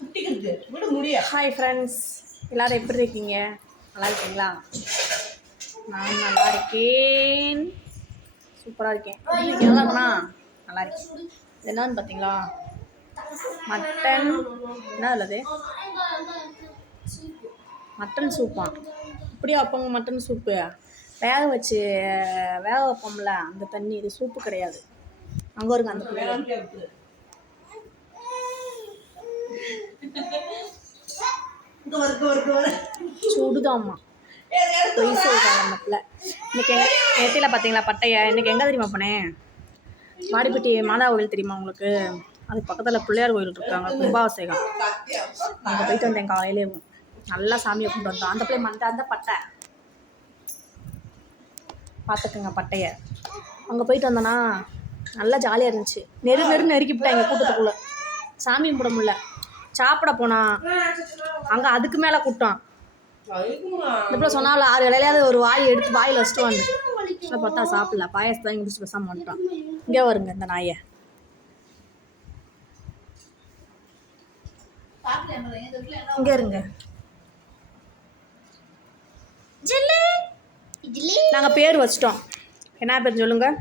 Hi friends, எல்லோரும் எப்படி இருக்கீங்க? நல்லா இருக்கீங்களா? நான் நல்லா இருக்கேன், சூப்பராக இருக்கேன். நல்லா இருக்குண்ணா, நல்லா இருக்கேன். இது என்னன்னு பார்த்தீங்களா? மட்டன். என்ன அல்லது மட்டன் சூப்பா? இப்படியா வைப்பாங்க மட்டன் சூப்பு? வேக வைப்போம்ல அந்த தண்ணி, இது சூப்பு கிடையாது. அங்கே இருங்க அந்த பிள்ளை சுடுதாம்மா, பொய் சொல்கிறாங்க அந்த பிள்ளை. இன்னைக்கு நெத்தியில் பார்த்தீங்களா பட்டையை? இன்றைக்கி எங்கே தெரியுமா போனேன்? வாடிப்பட்டி மாதா கோவில் தெரியுமா உங்களுக்கு? அது பக்கத்தில் பிள்ளையார் கோயில் இருக்காங்க, கும்பாபிஷேகம். அங்கே போயிட்டு வந்தேன் காலையிலேயும். நல்லா சாமியை கொண்டு வந்தோம். அந்த பிள்ளை அந்த பட்டை பார்த்துக்குங்க, பட்டையை. அங்கே போயிட்டு வந்தோன்னா நல்லா ஜாலியாக இருந்துச்சு. நெருக்கி விட்டாங்க கூட்டத்துக்குள்ளே. சாமி கும்பிட முடியல. சாப்பிட போனால் அங்கே அதுக்கு மேலே கூட்டம். இந்த பிள்ளை சொன்னால 6 இலையிலாவது ஒரு வாய் எடுத்து வாயில் வச்சுட்டு வந்து பார்த்தா சாப்பிடல. பாயசத்தை வாங்கி முடிச்சு பேசாமல் வந்துட்டான். இங்கே வருங்க இந்த நாயை. இங்கே இருங்க. நாங்கள் பேர் வச்சிட்டோம். என்ன பேர் சொல்லுங்கள்?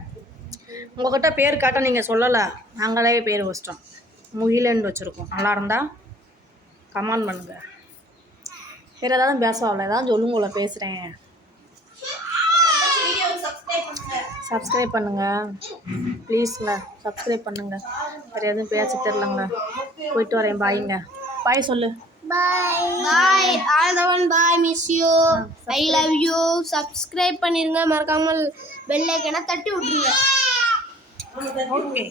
உங்கள்கிட்ட பேர் கேட்டால் நீங்கள் சொல்லலை, நாங்களே பேர் வச்சிட்டோம். முகிலன்னு வச்சுருக்கோம். நல்லா இருந்தால் கமெண்ட் பண்ணுங்கள். வேறு ஏதாவது பேசவாங்கள, ஏதாவது சொல்லுங்கள, பேசுகிறேன். சப்ஸ்கிரைப் பண்ணுங்கள் ப்ளீஸுங்க, சப்ஸ்கிரைப் பண்ணுங்கள். வேறு எதுவும் பேச தெரிலங்க. போயிட்டு வரேன். பாய்ங்க. பாய் சொல்லு. Bye Aadhavan. Bye, miss you, I love you. Subscribe பண்ணிருங்க, மறக்காமல் பெல் ஐக்கனை தட்டி விட்டுருங்க. ஓகே.